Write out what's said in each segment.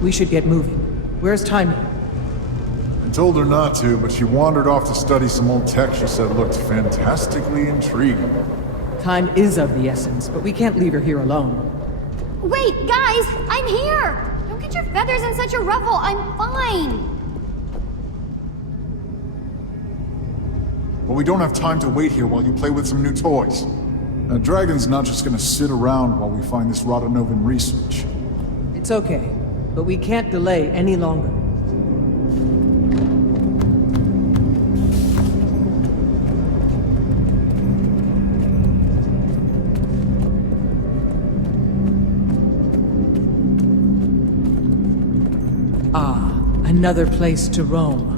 We should get moving. Where's Timmy? I told her not to, but she wandered off to study some old tech she said looked fantastically intriguing. Time is of the essence, but we can't leave her here alone. Wait, guys! I'm here! Don't get your feathers in such a ruffle, I'm fine! But we don't have time to wait here while you play with some new toys. A dragon's not just gonna sit around while we find this Radanovan research. It's okay, but we can't delay any longer. Ah, another place to roam.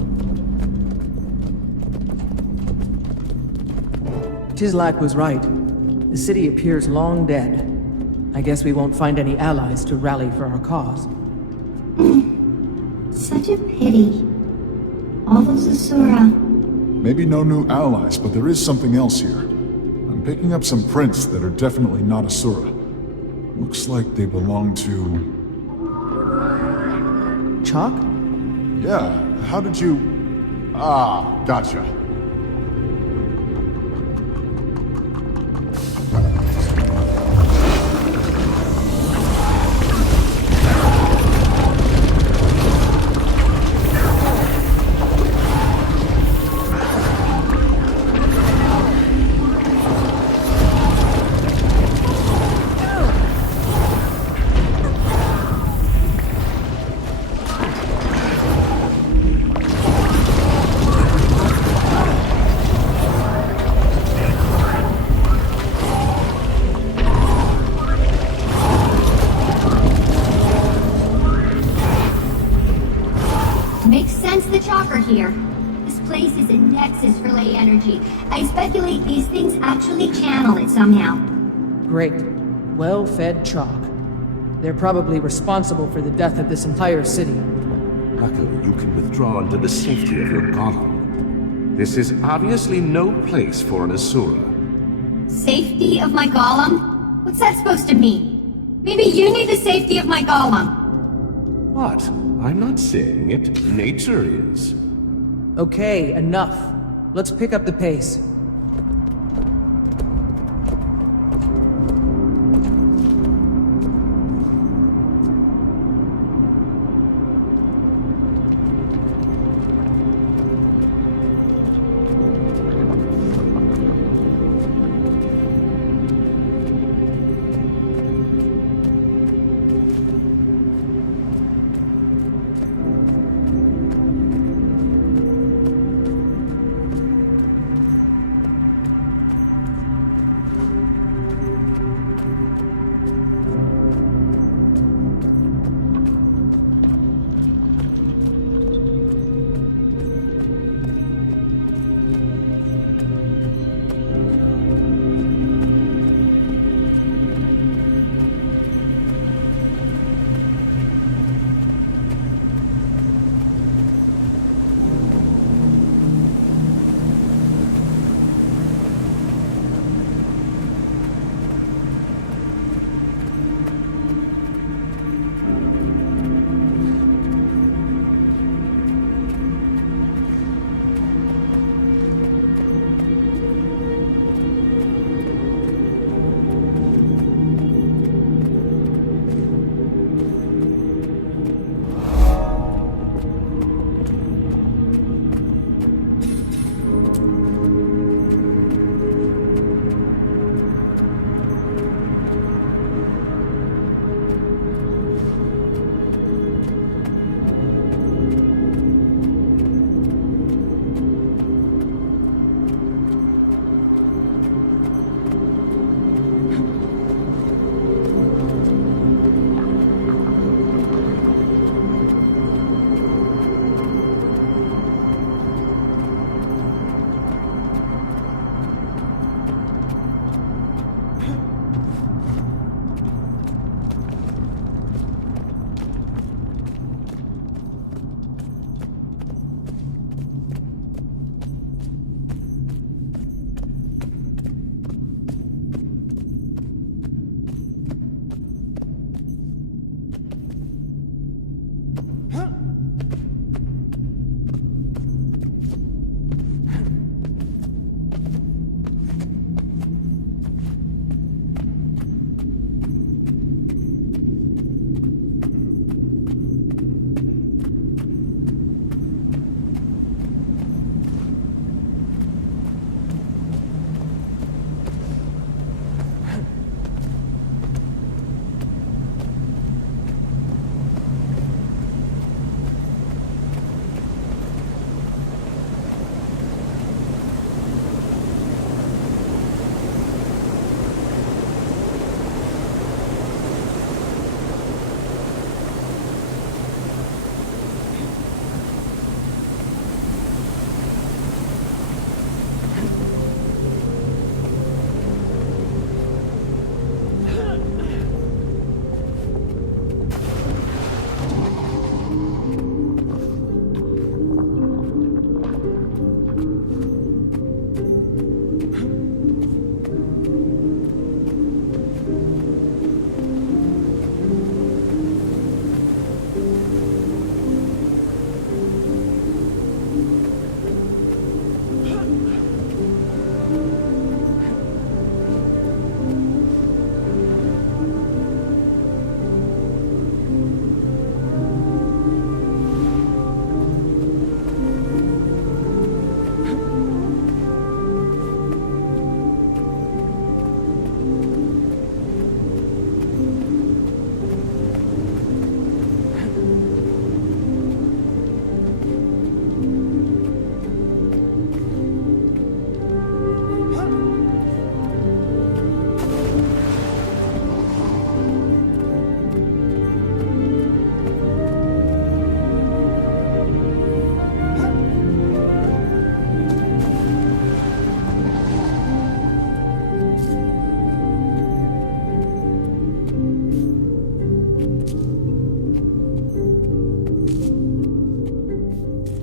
Tislak was right. The city appears long dead. I guess we won't find any allies to rally for our cause. Such a pity. All those Asura. Maybe no new allies, but there is something else here. I'm picking up some prints that are definitely not Asura. Looks like they belong to... Chalk? Yeah, how did you... Ah, gotcha. Makes sense the Chalk are here. This place is a nexus for ley energy. I speculate these things actually channel it somehow. Great. Well-fed chalk. They're probably responsible for the death of this entire city. Echo, you can withdraw into the safety of your golem. This is obviously no place for an Asura. Safety of my golem? What's that supposed to mean? Maybe you need the safety of my golem. What? I'm not saying it. Nature is. Okay, enough. Let's pick up the pace.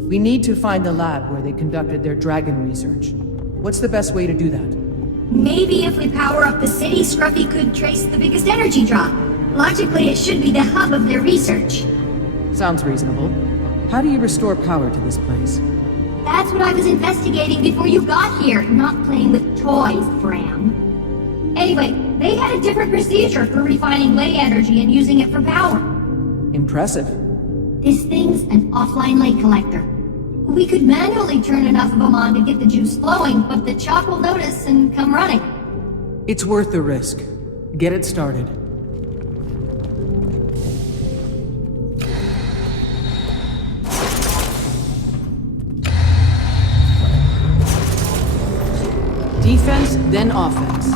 We need to find the lab where they conducted their dragon research. What's the best way to do that? Maybe if we power up the city, Scruffy could trace the biggest energy drop. Logically, it should be the hub of their research. Sounds reasonable. How do you restore power to this place? That's what I was investigating before you got here, not playing with toys, Bram. Anyway, they had a different procedure for refining ley energy and using it for power. Impressive. This thing's an offline ley collector. We could manually turn enough of them on to get the juice flowing, but the chalk will notice and come running. It's worth the risk. Get it started. Defense, then offense.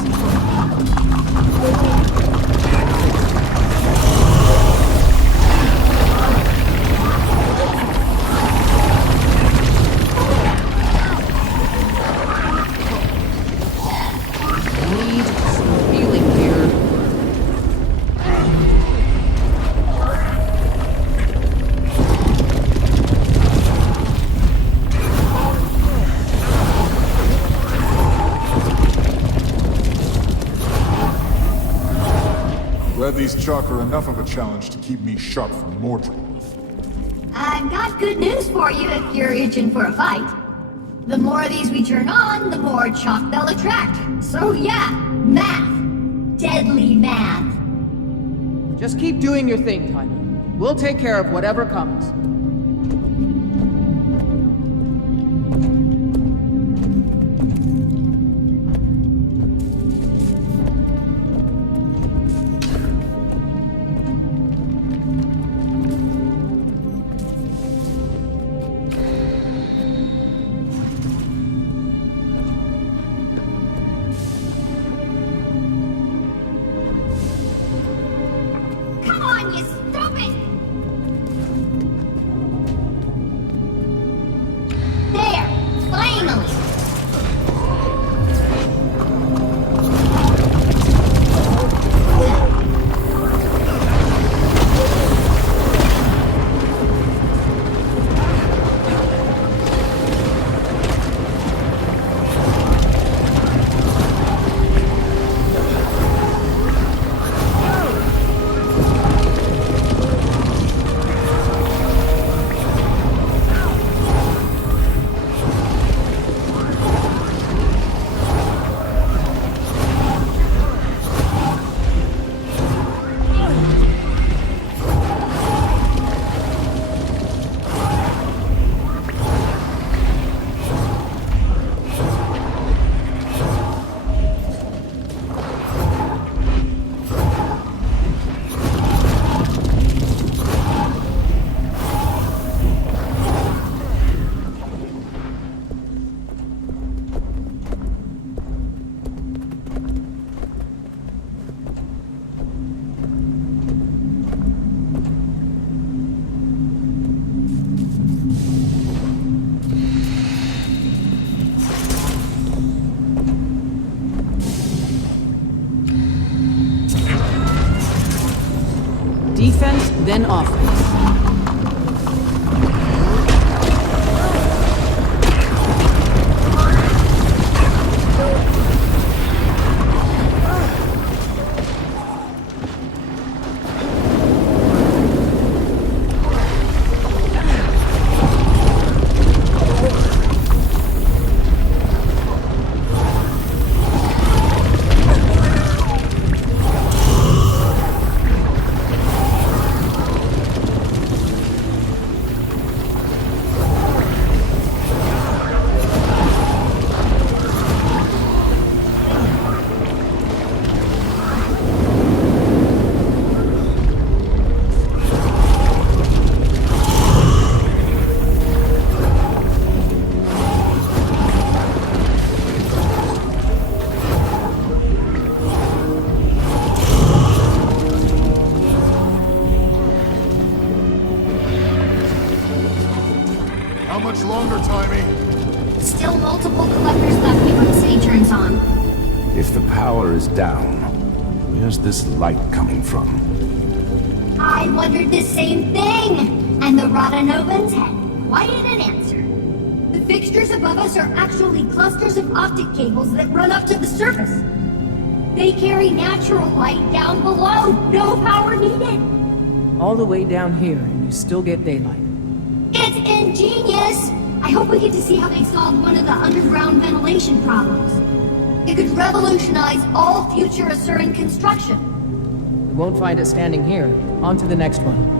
Need some healing here. Glad these chalk are enough of a challenge to keep me sharp for more trouble. I've got good news for you if you're itching for a fight. The more of these we turn on, the more chalk they'll attract. So yeah, math. Deadly math. Just keep doing your thing, Tyria. We'll take care of whatever comes. Come on, you stupid! There! Finally! Defense, then offense. How much longer, Timey? Still multiple collectors left before the city turns on. If the power is down, where's this light coming from? I wondered the same thing! And the Radanovans had quite an answer. The fixtures above us are actually clusters of optic cables that run up to the surface. They carry natural light down below, no power needed. All the way down here, and you still get daylight. It's ingenious! I hope we get to see how they solve one of the underground ventilation problems. It could revolutionize all future Asuran construction. We won't find it standing here. On to the next one.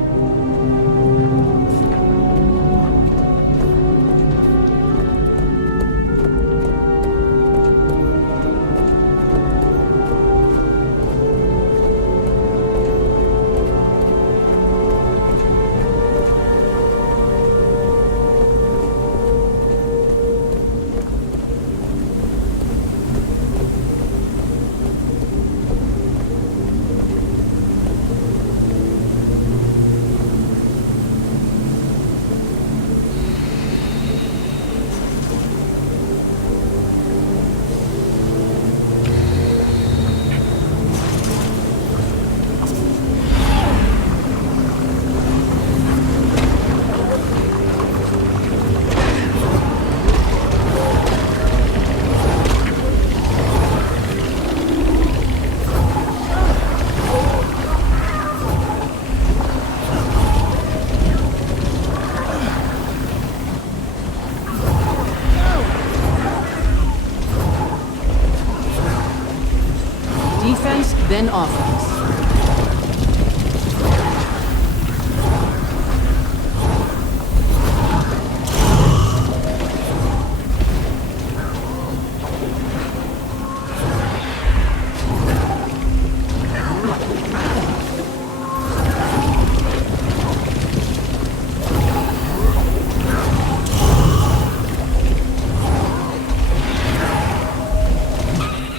Defense, then offense.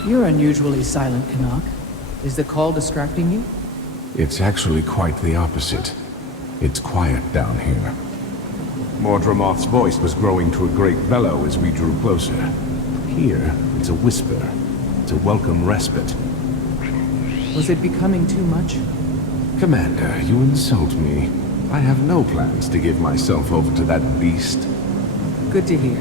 You're unusually silent, Canuck. Is the call distracting you? It's actually quite the opposite. It's quiet down here. Mordramoth's voice was growing to a great bellow as we drew closer. Here, it's a whisper. It's a welcome respite. Was it becoming too much? Commander, you insult me. I have no plans to give myself over to that beast. Good to hear.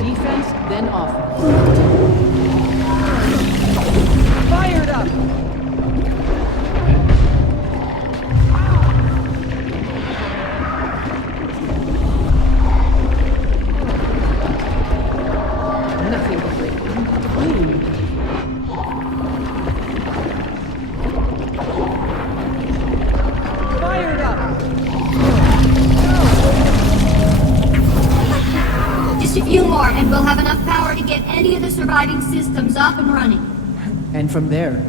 Defense, then offense. Fired up! Nothing but clean. Fired up! Just a few more, and we'll have enough power to get any of the surviving systems up and running. And from there,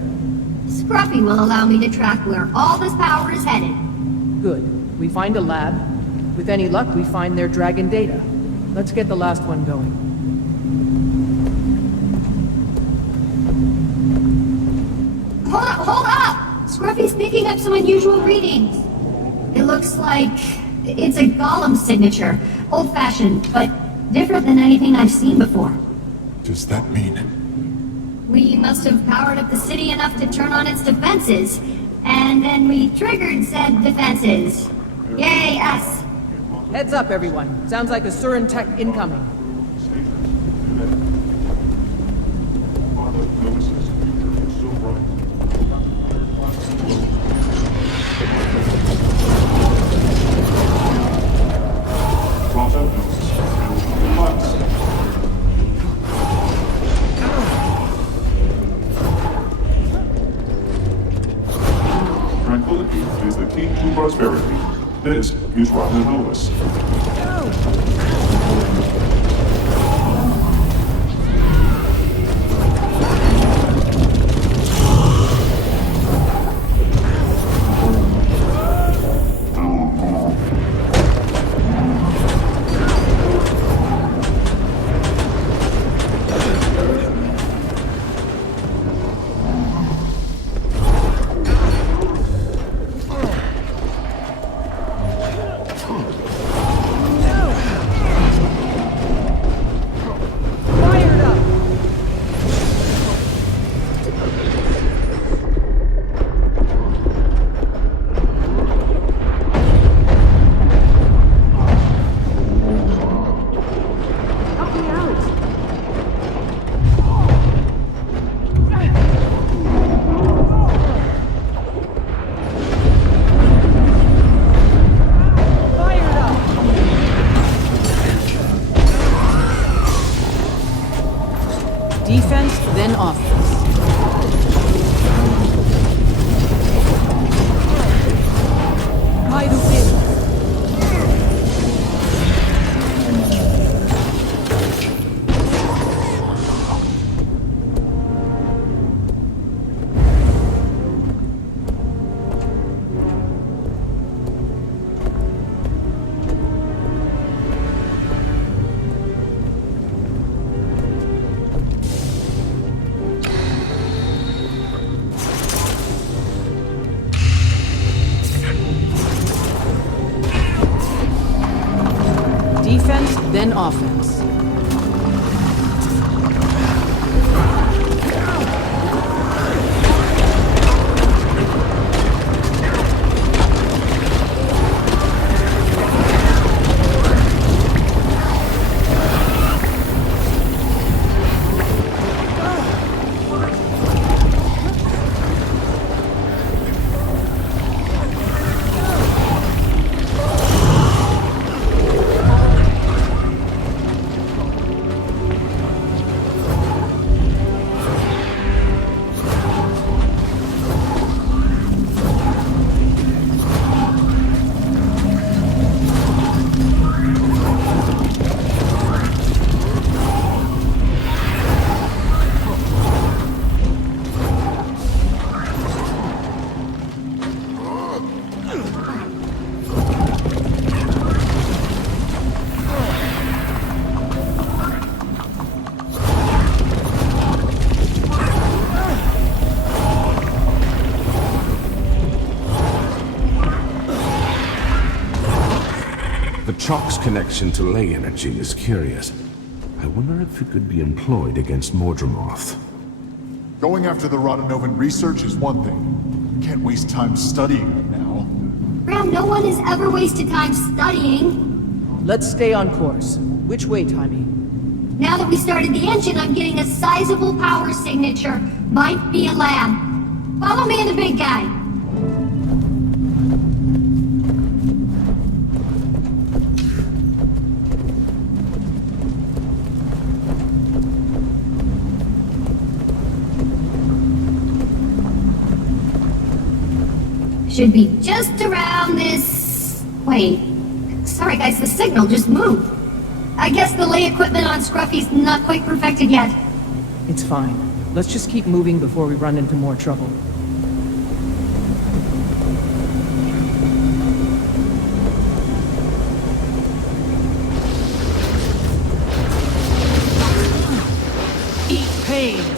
Scruffy will allow me to track where all this power is headed. good. We find a lab. With any luck, we find their dragon data. Let's get the last one going. Hold up! Scruffy's picking up some unusual readings. It looks like it's a golem signature. Old-fashioned, but different than anything I've seen before. Does that mean? We must have powered up the city enough to turn on its defenses. And then we triggered said defenses. Yay, us! Heads up, everyone. Sounds like a Surin tech incoming. notices. It's so bright. Cross out notices. Lights. Tranquility is the key to prosperity. This is Robin Lewis. Defense, then offense. Kaido in. Defense, then offense. The chalk's connection to ley energy is curious. I wonder if it could be employed against Mordremoth. Going after the Rodanovan research is one thing. You can't waste time studying it now. Graham, no one has ever wasted time studying. Let's stay on course. Which way, Timey? Now that we started the engine, I'm getting a sizable power signature. Might be a lab. Follow me and the big guy. Should be just around this... Wait. Sorry guys, the signal just moved. I guess the lay equipment on Scruffy's not quite perfected yet. It's fine. Let's just keep moving before we run into more trouble. Eat pain!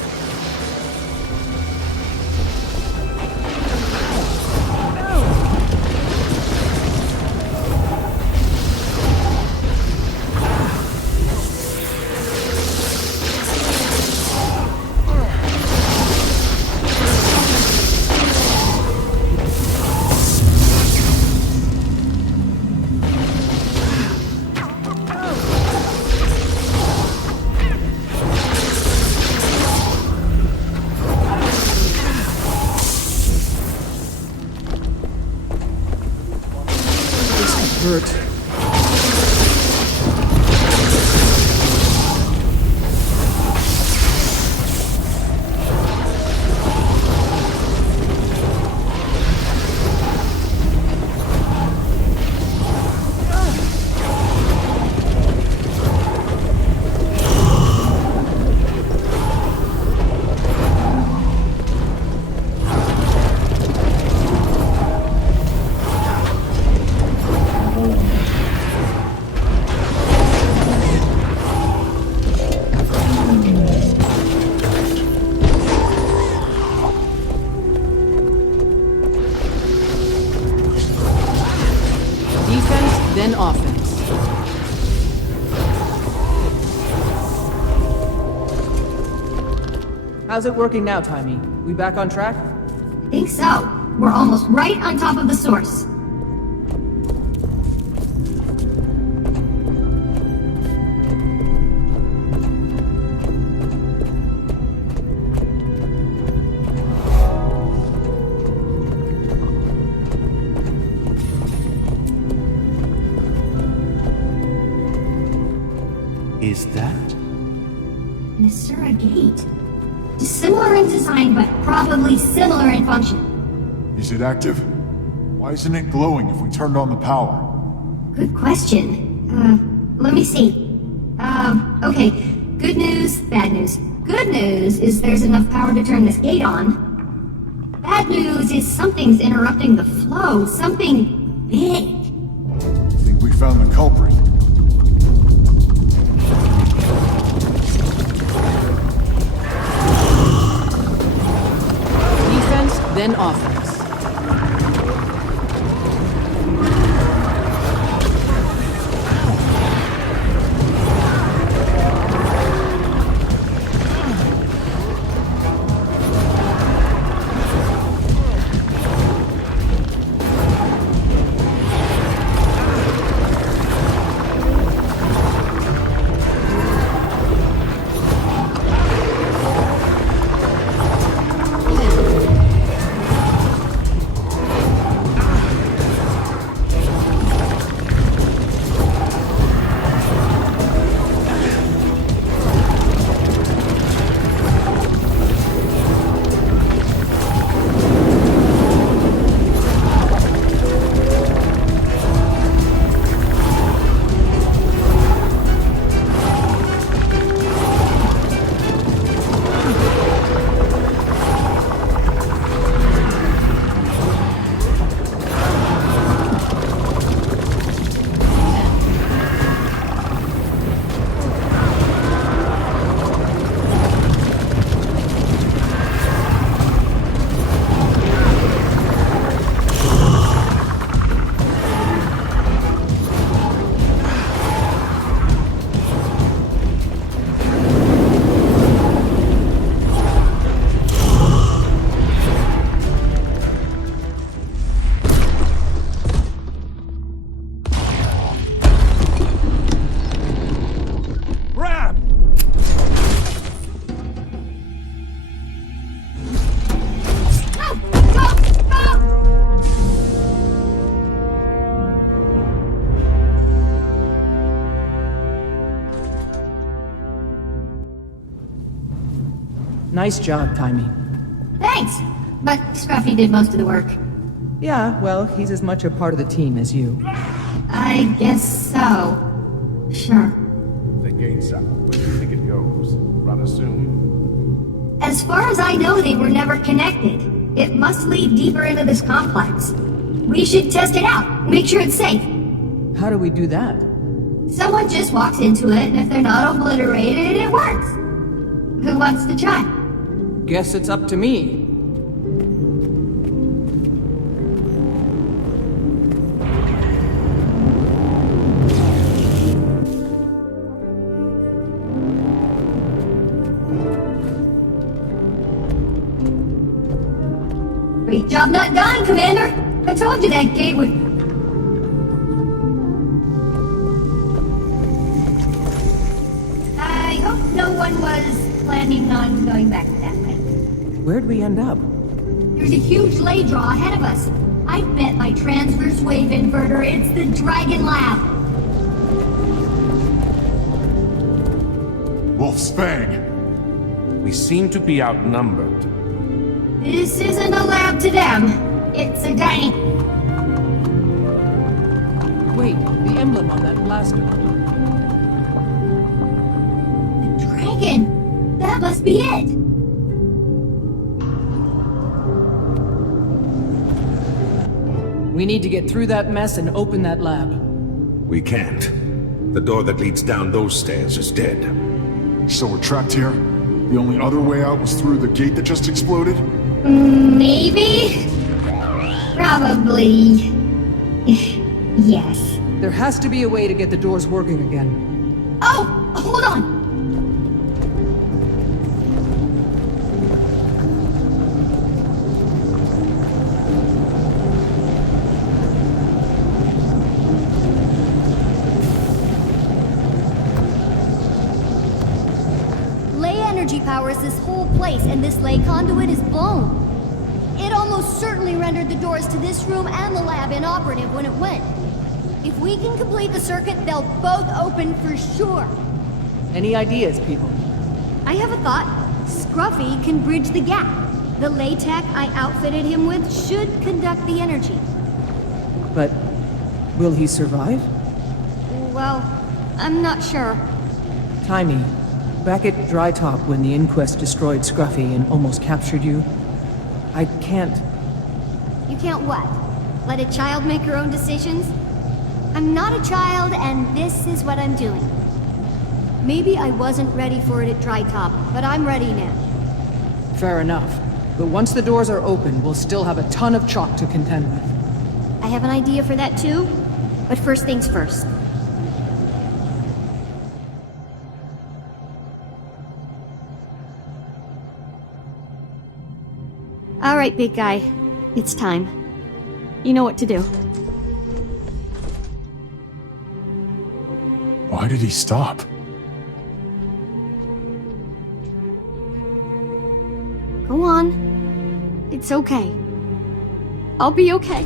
How's it working now, Timey? We back on track? Think so. We're almost right on top of the source. Is that? An Asura gate. Similar in design, but probably similar in function. Is it active? Why isn't it glowing if we turned on the power? Good question. Let me see. Okay. Good news, bad news. Good news is there's enough power to turn this gate on. Bad news is something's interrupting the flow. Something big. I think we found the culprit. Defense, then offense. Nice job, Timey. Thanks! But Scruffy did most of the work. Yeah, well, he's as much a part of the team as you. I guess so. Sure. The gate's up. Where do you think it goes? Rather soon? As far as I know, they were never connected. It must lead deeper into this complex. We should test it out. Make sure it's safe. How do we do that? Someone just walks into it, and if they're not obliterated, it works. Who wants to try? Guess it's up to me. Great job not dying, Commander! I told you that gate would... I hope no one was planning on going back that way. Where'd we end up? There's a huge ley draw ahead of us. I bet my transverse wave inverter it's the Dragon Lab. Wolf's Fang. We seem to be outnumbered. This isn't a lab to them. It's a dining. Wait, the emblem on that blaster. The dragon! That must be it! We need to get through that mess and open that lab. We can't. The door that leads down those stairs is dead. So we're trapped here? The only other way out was through the gate that just exploded? Maybe? Probably. Yes. There has to be a way to get the doors working again. Oh! Hold on! energy powers this whole place, and this lay conduit is blown. It almost certainly rendered the doors to this room and the lab inoperative when it went. If we can complete the circuit, they'll both open for sure. Any ideas, people? I have a thought. Scruffy can bridge the gap. The lay tech I outfitted him with should conduct the energy. But will he survive? Well, I'm not sure. Timey, back at Dry Top when the Inquest destroyed Scruffy and almost captured you, I can't... You can't what? Let a child make her own decisions? I'm not a child, and this is what I'm doing. Maybe I wasn't ready for it at Dry Top, but I'm ready now. Fair enough. But once the doors are open, we'll still have a ton of chalk to contend with. I have an idea for that too, but first things first. All right, big guy. It's time. You know what to do. Why did he stop? Go on. It's okay. I'll be okay.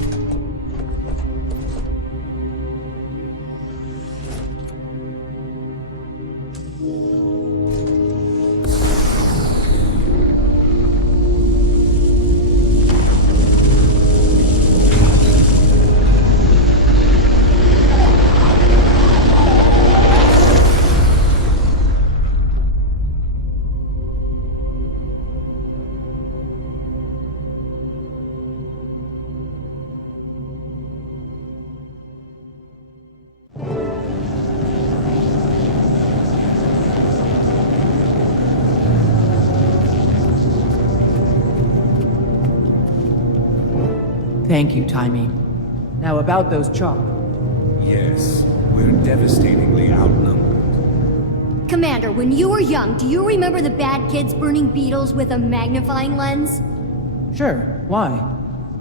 Thank you, Timey. Now about those chalk. Yes, we're devastatingly outnumbered. Commander, when you were young, do you remember the bad kids burning beetles with a magnifying lens? Sure, why?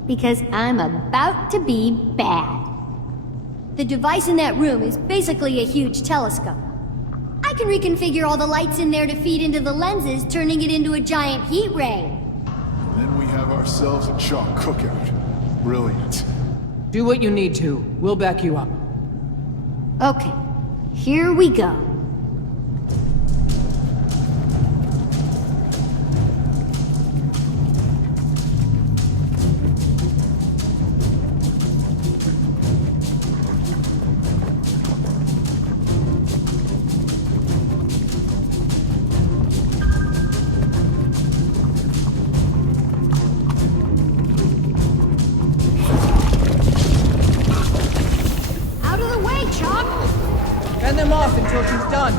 Because I'm about to be bad. The device in that room is basically a huge telescope. I can reconfigure all the lights in there to feed into the lenses, turning it into a giant heat ray. Then we have ourselves a chalk cookout. Brilliant. Do what you need to. We'll back you up. Okay, here we go. Fend them off until she's done.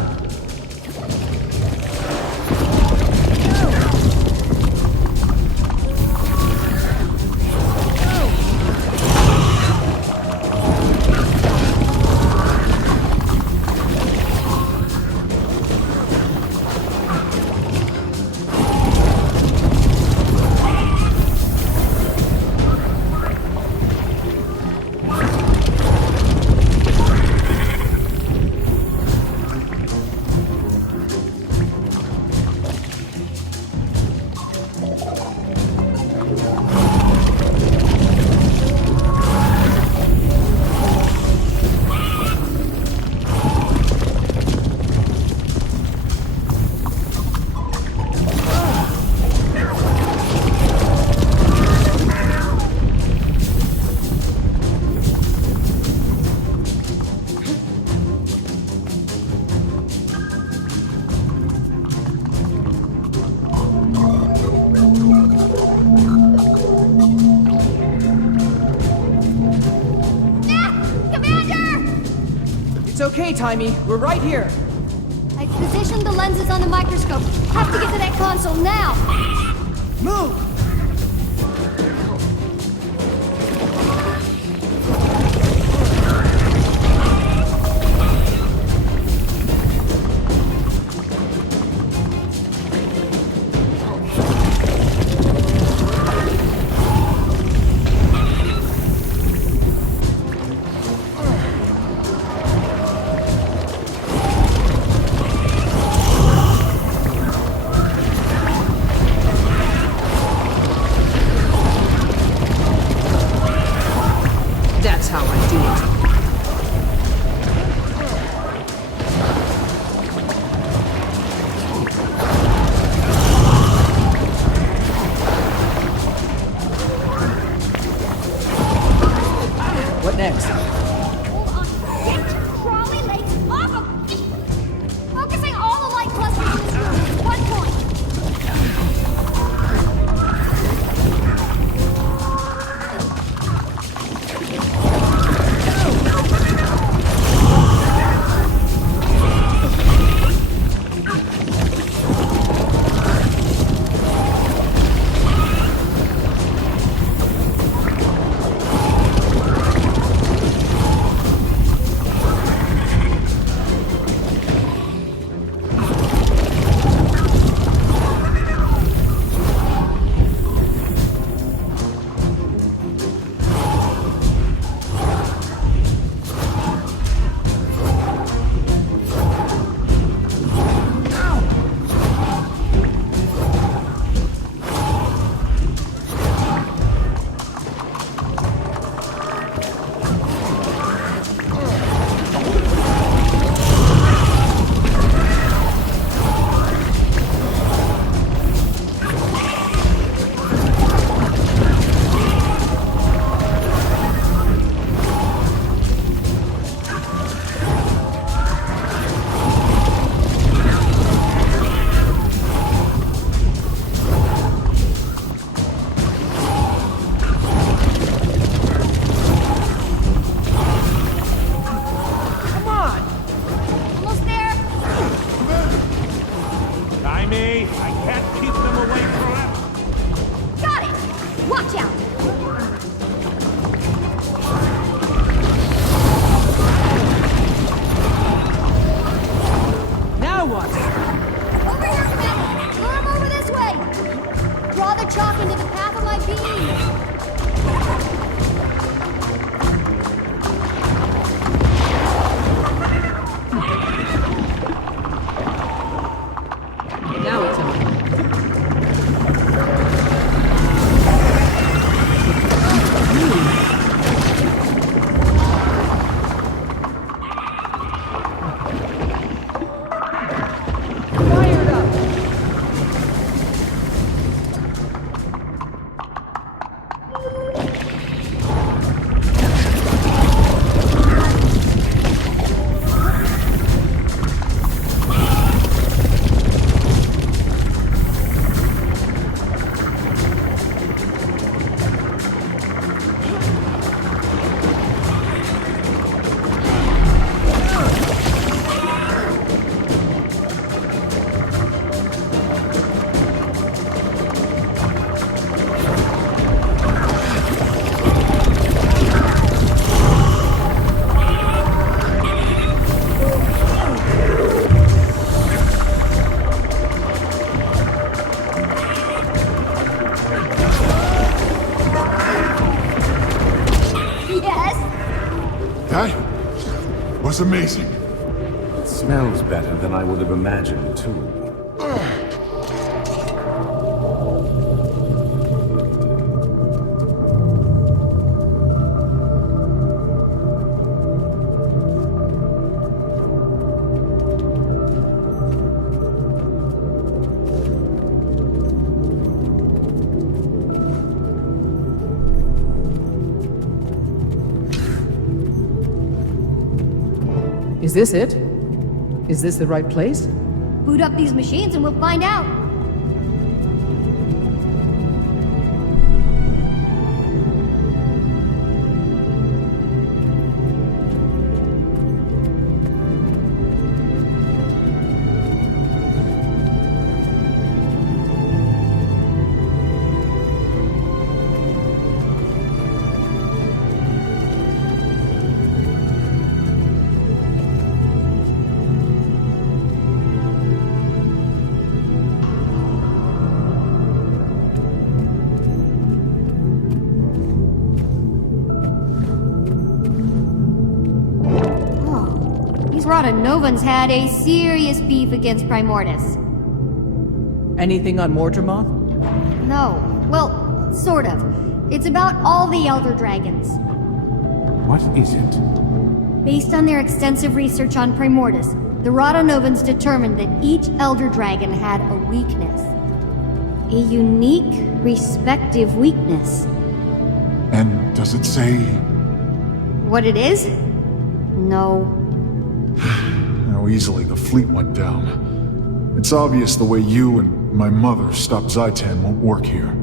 It's okay, Timey. We're right here. I've positioned the lenses on the microscope. Have to get to that console now. Move! was amazing. It smells better than I would have imagined, too. Is this it? Is this the right place? Boot up these machines and we'll find out. Rotanovans had a serious beef against Primordus. Anything on Mordremoth? No. Well, sort of. It's about all the Elder Dragons. What is it? Based on their extensive research on Primordus, the Rotanovans determined that each Elder Dragon had a weakness. A unique, respective weakness. And does it say... What it is? No. How easily the fleet went down. It's obvious the way you and my mother stopped Zaitan won't work here.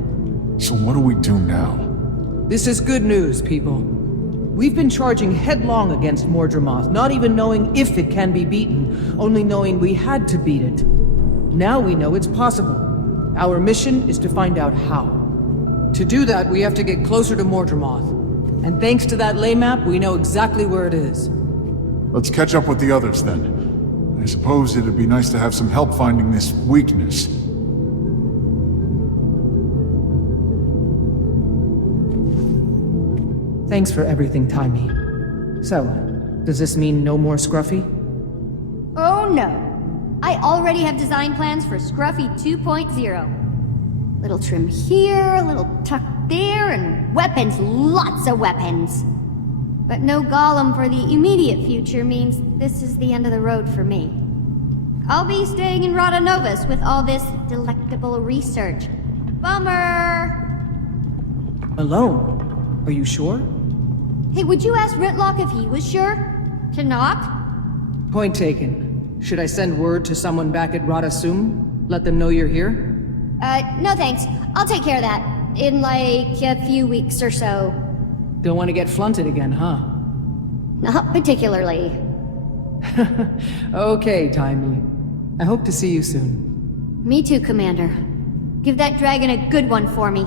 So what do we do now? This is good news, people. We've been charging headlong against Mordremoth, not even knowing if it can be beaten, only knowing we had to beat it. Now we know it's possible. Our mission is to find out how. To do that, we have to get closer to Mordremoth. And thanks to that lay map, we know exactly where it is. Let's catch up with the others then. I suppose it'd be nice to have some help finding this weakness. Thanks for everything, Timey. So, does this mean no more Scruffy? Oh no. I already have design plans for Scruffy 2.0. Little trim here, a little tuck there, and weapons, lots of weapons. But no Golem for the immediate future means this is the end of the road for me. I'll be staying in Rotanovus with all this delectable research. Bummer! Alone? Are you sure? Hey, would you ask Ritlock if he was sure? To knock? Point taken. Should I send word to someone back at Radasum? Let them know you're here? No thanks. I'll take care of that. In like a few weeks or so. Don't want to get flunted again, huh? Not particularly. Okay, Timey. I hope to see you soon. Me too, Commander. Give that dragon a good one for me.